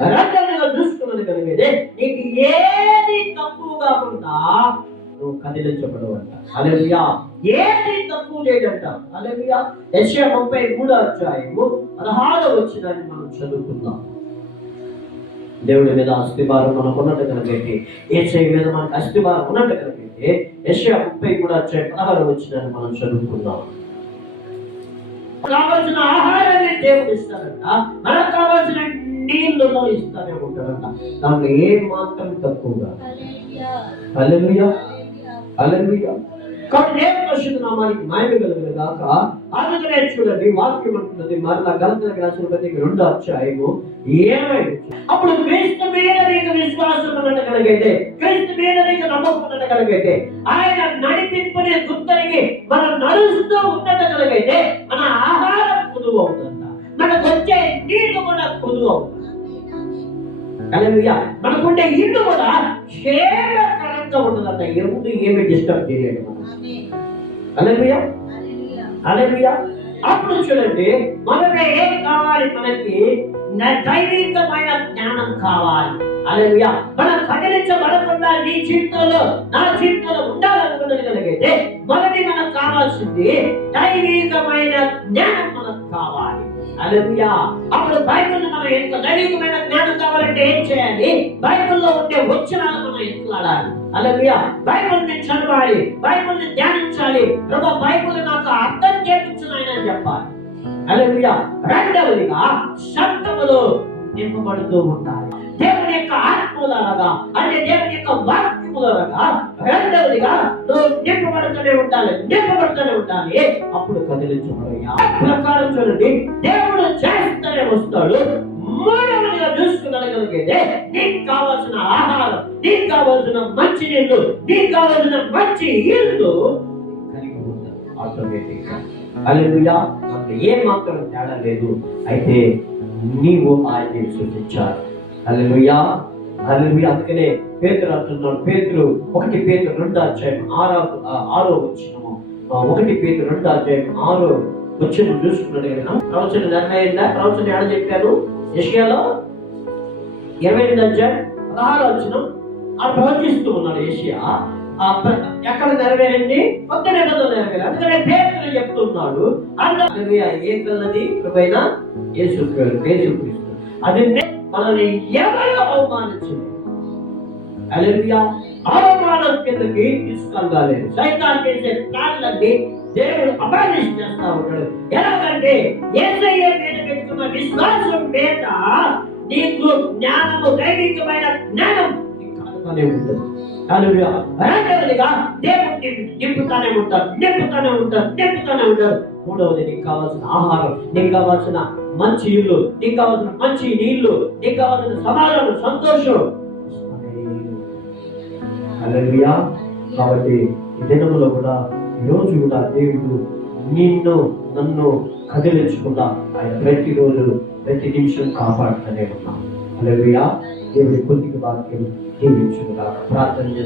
రెండవదిగా చూసుకున్నది కలిగేదే నీకు ఏది తక్కువ కాకుండా నువ్వు కదిలించబడవంట. హల్లెలూయా. ఏది తక్కువ చేయడంట. హల్లెలూయా. యెషయా 33:16 మనం చదువుకుందాం. దేవుడి మీద అస్థిభారం మనకు ఉన్నట్టు కలిగేది, యేసయ్య మీద మనకు అస్థిభారం ఉన్నట్టు కలిగేది యెషయా 33:16 మనం చదువుకుందాం. కావలసిన ఆహారాన్ని దేవుడు ఇస్తాడంట, మనకు కావలసిన నీళ్లను ఇస్తానే ఉంటాడంట. దాంట్లో ఏ మాత్రం తక్కువగా. హల్లెలూయా. హల్లెలూయా. కాబట్టి దేవుని పరిశుద్ధ నామానికి మహిమ కలుగును గాక. అందుకనే చూడండి వాక్యం అంటున్నది మరలా గలతీయులకు రాసిన పత్రిక 2:7. అప్పుడు క్రీస్తు మీద నీకు విశ్వాసం ఉండగలిగితే, క్రీస్తు మీద నీకు నమ్మకం ఉండగలిగితే, ఆయన నడిపింపుని గుర్తరిగి మనం నడుస్తూ ఉండగలిగితే మన ఆహారం పొదువు అవుతుందంట, మనకు వచ్చే నీళ్లు కూడా పొదువు అవుతుంది. హల్లెలూయా. మనకుండే ఇల్లు కూడా క్షేమకరంగా ఉండదంట, ఎప్పుడు ఏమి డిస్టర్బ్ చేయలేదు మనం. హల్లెలూయా. హల్లెలూయా. అప్పుడు చూడండి మనమే ఏం కావాలి, మనకి దైవికమైన జ్ఞానం కావాలి. హల్లెలూయా. మనం కదిలించబడకుండా నీ జీవితంలో నా జీవితంలో ఉండాలనుకున్నట్లయితే మొదటి మనకు కావాల్సింది దైవికమైన జ్ఞానం మనకు కావాలి. హల్లెలూయా. అప్పుడు బైబిల్ మనం ఎంత దైవికమైన జ్ఞానం కావాలంటే ఏం చేయాలి? బైబిల్లో ఉండే వచనాలు మనం ఎత్తులాడాలి. హల్లెలూయా. బైబిల్ని చదవాలి, బైబిల్ని ధ్యానించాలి. ప్రభు బైబిల్ నాకు అర్థం చేయించు నాయన అని చెప్పాలి. హల్లెలూయా. రెండవదిగా శబ్దములో నింపబడుతూ ఉండాలి. దేవుని యొక్క ఆత్మలాగా అంటే దేవుని యొక్క వాక్యములాగా రెండవదిగా నువ్వు నింపబడుతూనే ఉండాలి, నింపబడుతూనే ఉండాలి. అప్పుడు కదిలించబడయ్యా. ప్రకారం చూడండి దేవుడు చేస్తూనే వస్తాడు. మూడవదిగా చూసుకోగలిగితే నీకు కావాల్సిన ఆహారం, నీకు కావాల్సిన మంచి నీళ్లు, నీకు కావాల్సిన మంచి ఇల్లు కలిగి ఉంటారు ఆటోమేటిక్ గా. హల్లెలూయా. ఏ మాత్రం తేడా లేదు. అయితే నీవు ఆయన్ని సృష్టించాలి. హల్లెలూయా. హల్లెలూయా. అందుకనే పేతురు అంటున్నాడు, పేతురు 1 పేతురు 2:6 1 పేతురు 2:6 చూసుకున్నాడు కదా. ప్రవచన నెరవేరిందా? ప్రవచన ఏడ చెప్పాను? యెషయాలో 28:16 ఆ ప్రవచిస్తూ ఉన్నాడు యెషయా. ఎక్కడ నెరవేరింది? కొత్త నిబంధన నెరవేరింది. అందుకనే పేతురు చెప్తున్నాడు, హల్లెలూయా. ఏ కల్లది? ప్రభువైన యేసుక్రీస్తు. అది మనల్ని ఎవరు అవమానించింది? హల్లెలూయా. అవమానం కిందకి తీసుకెళ్ళలేదు. సైతాన్ చేసే ప్లాన్లన్నీ దేవుడు అబాలిష్ చేస్తా ఉంటాడు. ఎలాగంటే యేసయ్య మీద పెట్టుకున్న విశ్వాసం మీద నీకు జ్ఞానము, దైవికమైన జ్ఞానం కలుగుతూనే ఉంటుంది. హల్లెలూయా. రెండవదిగా దేవుడిని నింపుతానే ఉంటారు. మూడవది నీకు కావాల్సిన ఆహారం, నీకు కావాల్సిన మంచి ఇల్లు, నీకు కావాల్సిన మంచి నీళ్లు, నీకు కావాల్సిన సమాధానం, సంతోషం. హల్లెలూయా. కాబట్టి ఈ దినములో కూడా ఈరోజు కూడా దేవుడు నిన్ను నన్ను కదిలించకుండా ఆయన ప్రతిరోజు ప్రతి నిమిషం కాపాడుతూనే ఉన్నాం. హల్లెలూయా. దేవుడి కొద్దిగా వాక్యం జీవించుగా ప్రార్థన చేస్తాం.